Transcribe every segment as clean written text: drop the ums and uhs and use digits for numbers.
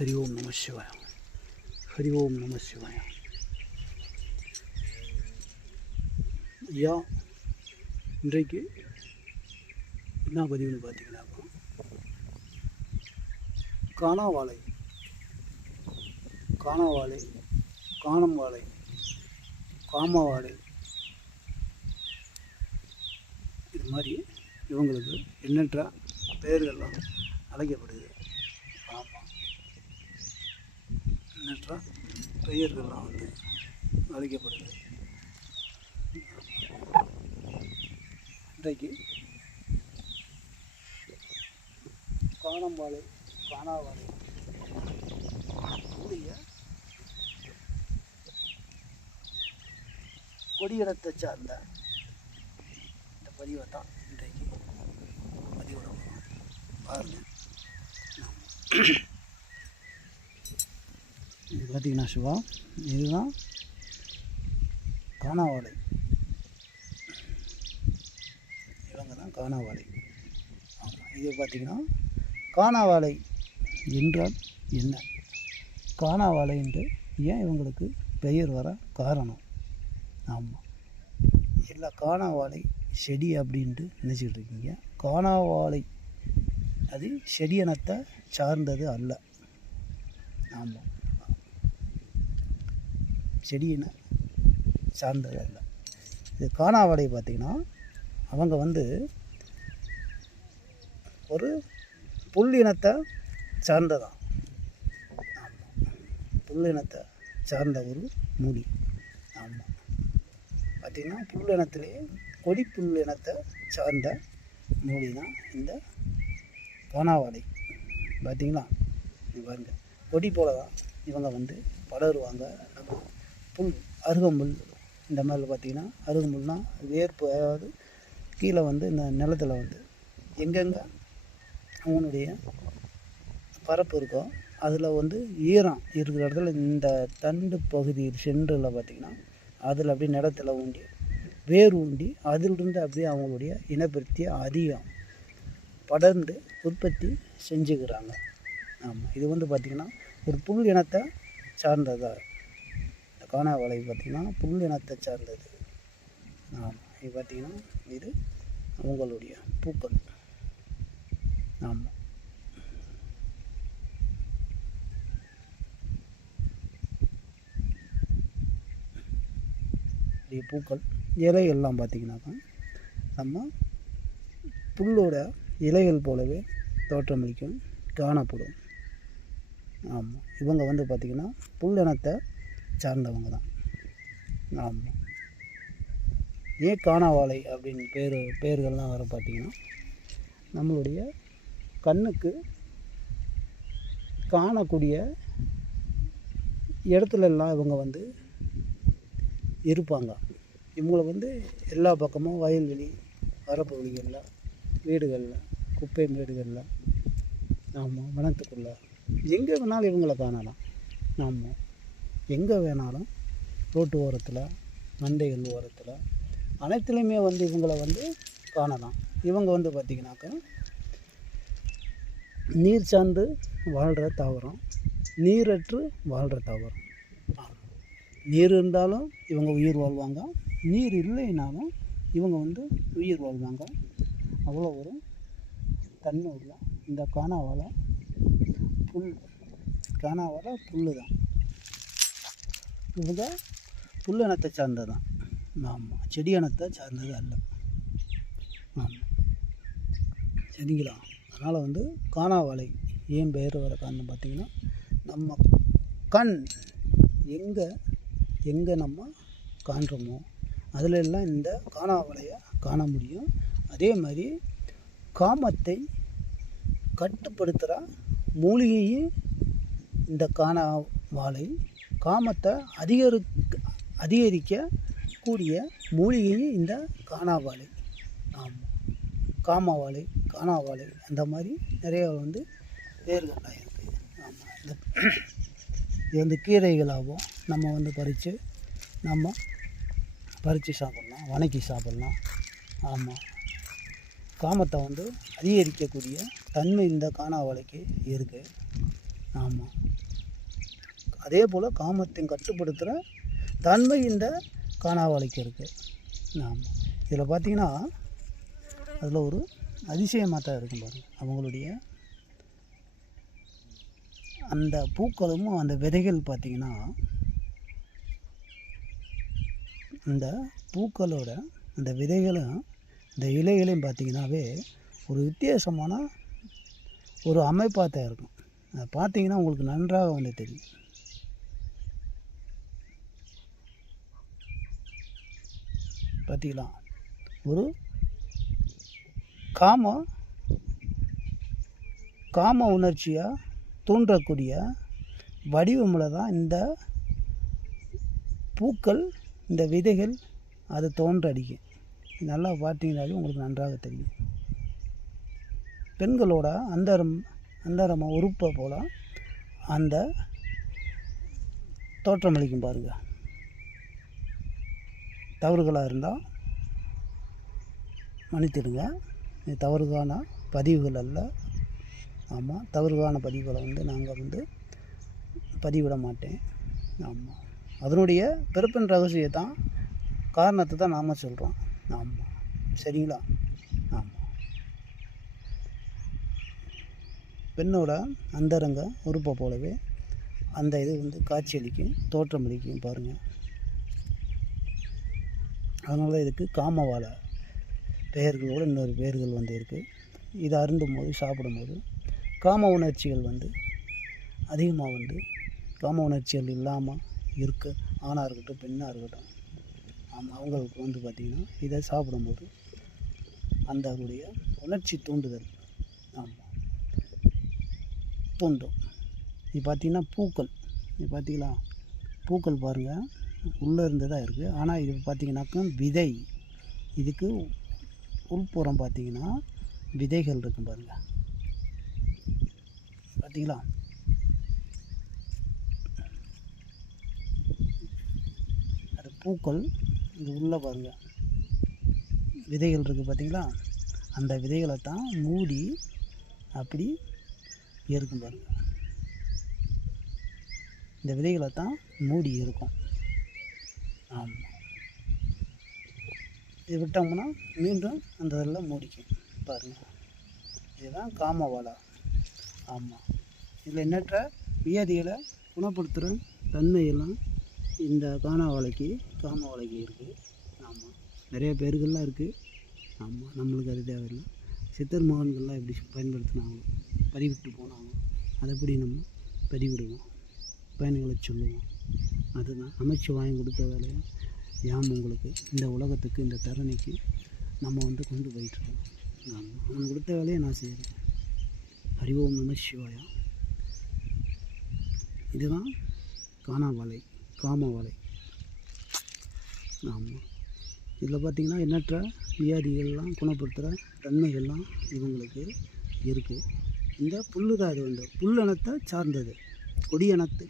ஹரி ஓம் நம சிவாய. ஹரி ஓம் நம சிவாய. ஐயா, இன்றைக்கு என்ன பதிவுன்னு பார்த்தீங்கன்னாக்கா, காணாவாழை, காணம் வாழை, காம வாழை, இது மாதிரி இவங்களுக்கு எண்ணற்ற பெயர்கள்லாம் அழைக்கப்படுது. ஆமாம், எண்ணற்ற பெயர்கள்லாம் வந்து அழைக்கப்படுது. இன்றைக்கு காணம் வாழை, காணாவாழை கூடிய கொடியினத்தை சார்ந்த இந்த பதிவை தான் இன்றைக்கு பதிவிட பாருங்கள். இது பார்த்தீங்கன்னா சிவா, இதுதான் காணாவாழை. இவங்க தான் காணாவாழை. ஆமாம், இது பார்த்திங்கன்னா காணாவாழை என்றால் என்ன, காணாவாழை என்று ஏன் இவங்களுக்கு பெயர் வர காரணம். ஆமாம், எல்லா காணாவாழை செடி அப்படின்ட்டு நினச்சிக்கிட்டு இருக்கீங்க. காணாவாழை அது செடியினத்தை சார்ந்தது அல்ல. ஆமாம், செடியினை சார்ந்தது அல்ல. இது காணாவாழை பார்த்திங்கன்னா அவங்க வந்து ஒரு புல்லினத்தை சார்ந்ததான். ஆமாம், புல்லினத்தை சார்ந்த ஒரு மூடி. ஆமாம், பார்த்திங்கன்னா புல்லினத்திலே கொடி புல்லினத்தை சார்ந்த மூடி தான் இந்த காணாவாழை. பார்த்திங்களா, இது பாருங்க, கொடி போல தான் இவங்க வந்து படருவாங்க. நம்ம புல், அருகம்புல், இந்த மாதிரி பார்த்திங்கன்னா அருகம்புல்னால் வேர்ப்பு, அதாவது கீழே வந்து இந்த நிலத்தில் வந்து எங்கெங்கே அவனுடைய பரப்பு இருக்கோ அதில் வந்து ஈரம் இருக்கிற இடத்துல இந்த தண்டு பகுதி சென்றில் பார்த்திங்கன்னா அதில் அப்படியே நிலத்தில் ஊண்டி வேர் ஊண்டி அதிலிருந்து அப்படியே அவங்களுடைய இனப்பெருத்தி அதிகம் படர்ந்து உற்பத்தி செஞ்சுக்கிறாங்க. ஆமாம், இது வந்து பார்த்திங்கன்னா ஒரு புல் இனத்தை சார்ந்ததா. இந்த காணாவாழை பார்த்திங்கன்னா புல் இனத்தை சார்ந்தது. ஆமாம், இது பார்த்திங்கன்னா இது அவங்களுடைய பூக்கள். ஆமாம், பூக்கள், இலைகள்லாம் பார்த்திங்கனாக்கா நம்ம புல்லோட இலைகள் போலவே தோற்றமளிக்கும், காணப்படும். ஆமாம், இவங்க வந்து பார்த்திங்கன்னா புல் இனத்தை சார்ந்தவங்க தான். ஆமாம், ஏன் காணாவாழை அப்படின்னு பேர்கள்லாம் வர பார்த்திங்கன்னா, நம்மளுடைய கண்ணுக்கு காணக்கூடிய இடத்துலலாம் இவங்க வந்து இருப்பாங்க. இவங்களை வந்து எல்லா பக்கமும் வயல்வெளி, வரப்பகுதிகளில், வீடுகளில், குப்பை மேடுகளில், ஆமாம், வனத்துக்குள்ளே எங்கே வேணாலும் இவங்களை காணலாம். ஆமாம், எங்கே வேணாலும் ரோட்டு ஓரத்தில், மந்தைகள் ஓரத்தில், அனைத்துலேயுமே வந்து இவங்களை வந்து காணலாம். இவங்க வந்து பார்த்திங்கனாக்கா நீர் சார்ந்து வாழ்கிற தாவரம், நீரற்று வாழ்கிற தாவரம். நீர் இருந்தாலும் இவங்க உயிர் வாழ்வாங்க, நீர் இல்லைனாலும் இவங்க வந்து உயிர் வாழ்வாங்க. அவ்வளோ ஒரு தன்மை உள்ள இந்த காணாவாழை புல் தான். இவங்க புல் இனத்தை சார்ந்தது தான். ஆமாம், செடி இனத்தை சார்ந்தது அல்ல. ஆமாம், சரிங்களா. அதனால் வந்து காணாவாழை ஏன் பெயர் வர காரணம் பார்த்திங்கன்னா, நம்ம கண் எங்கே நம்ம காண்றோமோ அதில் எல்லாம் இந்த காணாவாழையை காண முடியும். அதே மாதிரி காமத்தை கட்டுப்படுத்துகிற மூலிகையே இந்த காணாவாழை, காமத்தை அதிகரிக்கக்கூடிய மூலிகையே இந்த காணாவாழை. ஆமாம், காமவாழை, காணாவாழை, அந்த மாதிரி நிறைய வந்து வேர்கள்லாம் இருக்குது. ஆமாம், இது வந்து கீரைகளாகவும் நம்ம வந்து பறித்து சாப்பிட்லாம், வணக்கி சாப்பிட்லாம். ஆமாம், காமத்தை வந்து அதிகரிக்கக்கூடிய தன்மை இந்த காணாவாழைக்கு இருக்குது. ஆமாம். அதே போல் காமத்தை கட்டுப்படுத்துகிற தன்மை இந்த கானாவாழைக்கு இருக்குது. ஆமாம். இதில் பார்த்திங்கன்னா அதில் ஒரு அதிசயமாக தான் இருக்கும் பாருங்கள். அவங்களுடைய அந்த பூக்களும் அந்த விதைகள் பார்த்திங்கன்னா அந்த பூக்களோட அந்த விதைகளும் இந்த இலைகளையும் பார்த்திங்கனாவே ஒரு வித்தியாசமான ஒரு அமைப்பாக தான் இருக்கும். அதை பார்த்திங்கன்னா உங்களுக்கு நன்றாக வந்து தெரியும். பார்த்தீங்களா, ஒரு காம உணர்ச்சியாக தூண்டக்கூடிய வடிவமில் தான் இந்த பூக்கள், இந்த விதைகள் அது தோன்றடிக்கும். நல்லா பார்த்தீங்கன்னாலே உங்களுக்கு நன்றாக தெரியும். பெண்களோட அந்தரம உறுப்பை போல் அந்த தோற்றமளிக்கும் பாருங்கள். தவறுகளாக இருந்தால் மன்னித்திடுங்க. இது தவறுகான பதிவுகள் அல்ல. ஆமாம், தவறுகான பதிவுகளை வந்து நாங்கள் பதிவிட மாட்டேன். ஆமாம், அதனுடைய பிறப்பின் ரகசியத்தான் காரணத்தை தான் நாம் சொல்கிறோம். ஆமாம், சரிங்களா? ஆமாம், பெண்ணோட அந்தரங்க உறுப்பை போலவே அந்த இது காட்சியளிக்கும், தோற்றமளிக்கும் பாருங்கள். அதனால தான் இதுக்கு காமவாழை பெயர்களோடு இன்னொரு பெயர்கள் இருக்குது. இதை அருந்தும் போது, சாப்பிடும்போது காம உணர்ச்சிகள் அதிகமாக காம உணர்ச்சிகள் இல்லாமல் இருக்க, ஆணாக இருக்கட்டும் பெண்ணாக இருக்கட்டும், ஆமாம், அவங்களுக்கு பார்த்திங்கன்னா இதை சாப்பிடும்போது அந்த அவருடைய உணர்ச்சி தூண்டுதல் தூண்டும். இது பார்த்திங்கன்னா பூக்கள், பூக்கள் பாருங்கள் உள்ளே இருந்து தான் இருக்குது. ஆனால் இது பார்த்திங்கனாக்கா விதை, இதுக்கு உள்புறம் பார்த்திங்கன்னா விதைகள் இருக்கும் பாருங்கள். பார்த்தீங்களா? அது பூக்கள், இது உள்ளே பாருங்கள் விதைகள் இருக்குது பார்த்தீங்களா? அந்த விதைகளை தான் மூடி அப்படி இருக்கும் பாருங்கள். இந்த விதைகளை தான் மூடி இருக்கும். ஆமாம், இது விட்டோம்னா மீண்டும் அந்த இதெல்லாம் மூடிக்கும் பாருங்கள். இதுதான் காமவாழை. ஆமாம், இதில் எண்ணற்ற வியாதிகளை குணப்படுத்துகிற தன்மையெல்லாம் இந்த காமவாழைக்கு இருக்குது. ஆமாம், நிறைய பேர்கள்லாம் இருக்குது. ஆமாம், நம்மளுக்கு அது தேவையில்லை. சித்தர் மகன்கள்லாம் எப்படி பயன்படுத்தினாங்களோ, பதிவிட்டு போனாங்க, அதை எப்படி நம்ம பதிவிடுவோம், பயன்களை சொல்லுவோம். அதுதான் அமைச்சு வாங்கி கொடுத்த வேலையை யாம் உங்களுக்கு இந்த உலகத்துக்கு, இந்த தரணிக்கு நம்ம கொண்டு போயிட்டுருக்கோம். ஆமாம், அவன் கொடுத்த வேலையை நான் செய்கிறேன். ஹரிஓம் நம சிவாயா. இதுதான் காமவாழை. ஆமாம், இதில் பார்த்திங்கன்னா எண்ணற்ற வியாதிகள்லாம் குணப்படுத்துகிற தன்மைகள்லாம் இவங்களுக்கு இருக்குது. இந்த புல்லு தான் இது புல்லினத்தை சார்ந்தது, கொடியினத்து,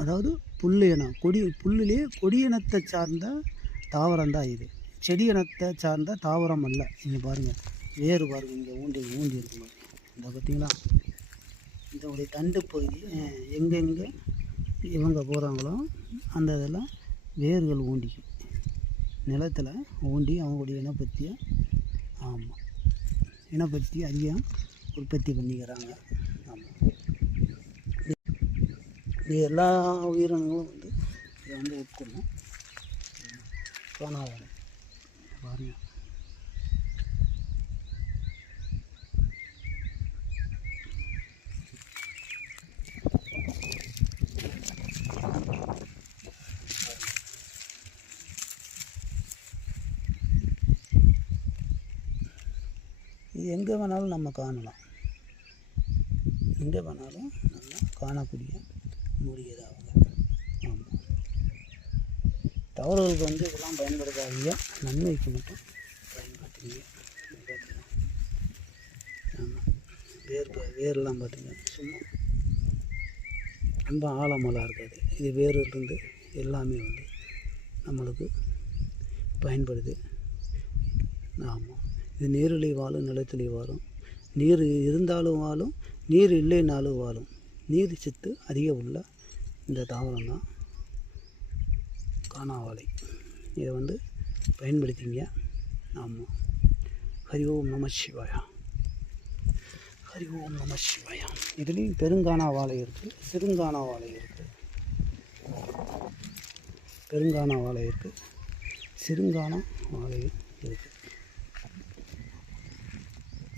அதாவது புல்லினம், புல்லிலே கொடியினத்தை சார்ந்த தாவரம் தான் இது. செடி இனத்தை சார்ந்த தாவரம் அல்ல. இங்கே பாருங்கள், வேறு பாருங்கள், இங்கே ஊண்டி இருக்கு இந்த பார்த்திங்களா? இதோடைய தண்டு பகுதி எங்கெங்கே இவங்க போகிறாங்களோ அந்த இதெல்லாம் வேர்கள் ஊண்டிக்கும், நிலத்தில் ஊண்டி அவங்களுடைய இனப்பத்தியை அதிகம் உற்பத்தி பண்ணிக்கிறாங்க. ஆமாம், இது எல்லா உயிரினங்களும் இதை உட்கொள்ளும். காணாவாழை பாருங்கள். இது எங்கே வேணாலும் நம்ம காணலாம், எங்கே வேணாலும் நம்ம காணக்கூடிய மூலிகைதாங்க. ஆமாம், தவறுகளுக்கு இதெல்லாம் பயன்படுத்தாதீங்க, நன்மைக்கு மட்டும் பயன்படுத்துவீங்க. ஆமாம், வேர்லாம் பார்த்திங்க சும்மா ரொம்ப ஆழமெல்லாம் இருக்காது. இது வேர்லேருந்து எல்லாமே நம்மளுக்கு பயன்படுது. ஆமாம், இது நீரிலே வாழும், நிலத்திலே வாழும். நீர் இருந்தாலும் வாழும், நீர் இல்லைனாலும் வாழும். நீர் சத்து அதிக உள்ள இந்த தாவரம் தான் கானாவாழை. இதை வந்து பயன்படுத்திங்க. ஆமாம். ஹரி ஓம் நம சிவாயா. ஹரி ஓம் நம சிவாயா. இதுலேயும் பெருங்கானா வாழை இருக்குது, சிறுங்கானா வாழை இருக்குது. பெருங்கானா வாழை இருக்குது, சிறுங்கானா வாழை இருக்குது.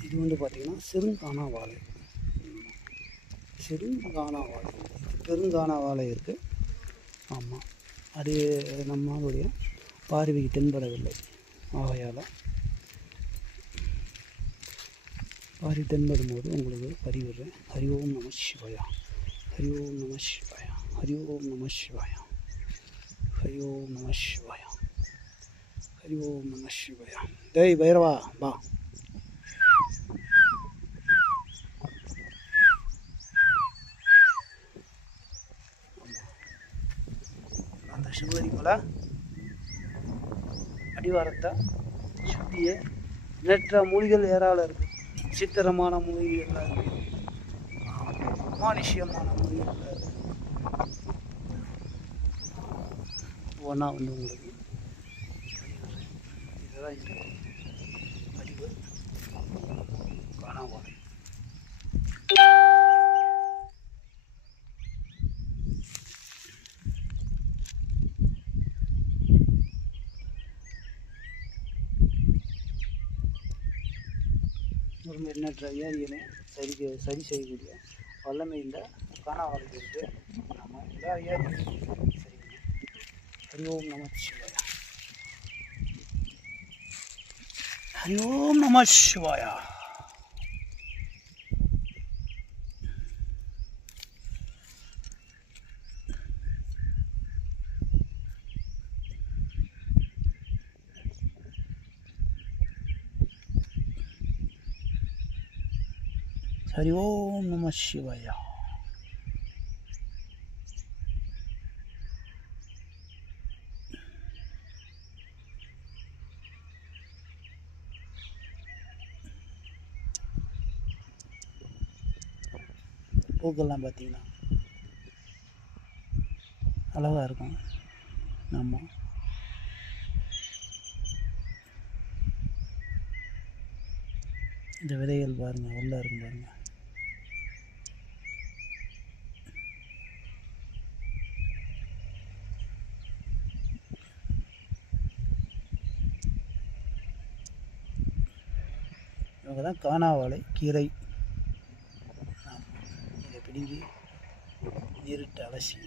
இது வந்து பார்த்திங்கன்னா சிறுங்கானா வாழை. சிறுங்கானா வாழை, பெருங்கானா வாழை இருக்குது. ஆமாம், அது நம்மளுடைய பார்வைக்கு தென்படவில்லை. ஆகையால் பார்வை தென்படும் போது உங்களுக்கு பதிவிடுறேன். ஹரி ஓம் நம சிவாயா. ஹரி ஓம் நம சிவாயா. ஹரி ஓம் நம சிவாயா. ஹரி ஓம் நம சிவாயா. ஹரி ஓம் நம சிவாயா. டேய் பைரவா வா. அந்த சிவகரி மலை அடிவாரத்தை சுற்றிய எண்ணற்ற மூலிகள் ஏராளம் இருக்குது. சித்திரமான மூலிகைகள்லாம் இருக்குது, அமானுஷ்யமான மூலிகைகள்லாம் இருக்குது. ஒன்றா வந்து உங்களுக்கு இதுதான் இது பதிவு கானாவாழை. ஒரு எண்ணற்ற வியாதிகளை சரி செய்யக்கூடிய வல்லமை இந்த கானாவாழைக்கு இருக்குது. நம்ம எல்லா வியாதிகளையும் சரி. ஹரி ஓம் நம சிவாயா. ஹரி ஓம் நம சிவாயா. ஹரி ஓம் நம சிவாயா. பூக்கள்லாம் பார்த்தீங்கன்னா அழகாக இருக்கும். நம்ம இந்த விதைகள் பாருங்கள், உள்ளே இருக்கும் பாருங்கள். இவங்க தான் கானாவாழை கீரை. இதை பிடுங்கி நீரிட்டு அலசி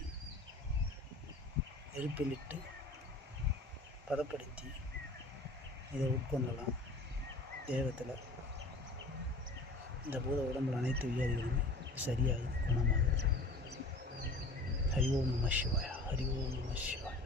நெருப்பிலிட்டு பதப்படுத்தி இதை உட்கொள்ளலாம். தேகத்தில் இந்த பூத உடம்புல அனைத்து வியாதிகளுமே சரியாகுது, குணமாகுது. ஹரி ஓம் நம சிவாயா. ஹரி ஓம் நம சிவாயா.